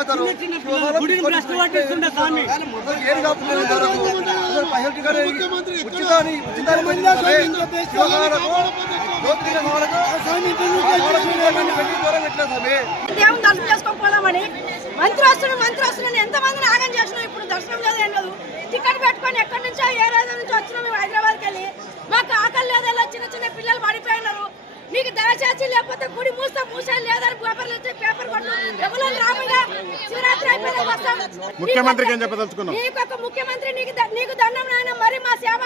తాగుతారు ఏం దేవుని దర్శనం చేసుకోకపోదామని మంత్రి వస్తున్నాను ఎంతమందిని ఆగం చేసినాం. ఇప్పుడు దర్శనం లేదు ఏం లేదు. టికెట్ పెట్టుకొని ఎక్కడి నుంచో ఏ రోజు నుంచి వచ్చినాం మేము హైదరాబాద్కి వెళ్ళి. మాకు ఆకలి లేదు. ఇలా చిన్న చిన్న పిల్లలు పడిపోయినారు. మీకు దయచేసి లేకపోతే గుడి మూసేది లేదని పేపర్ కొట్టు రామయ్య శివరాత్రి అయిపోయినా వస్తాం. ముఖ్యమంత్రికి ఏం చెప్పదలుచుకున్నాం? నీకు ఒక ముఖ్యమంత్రి నీకు దండం నాయన. మరి మా సేవ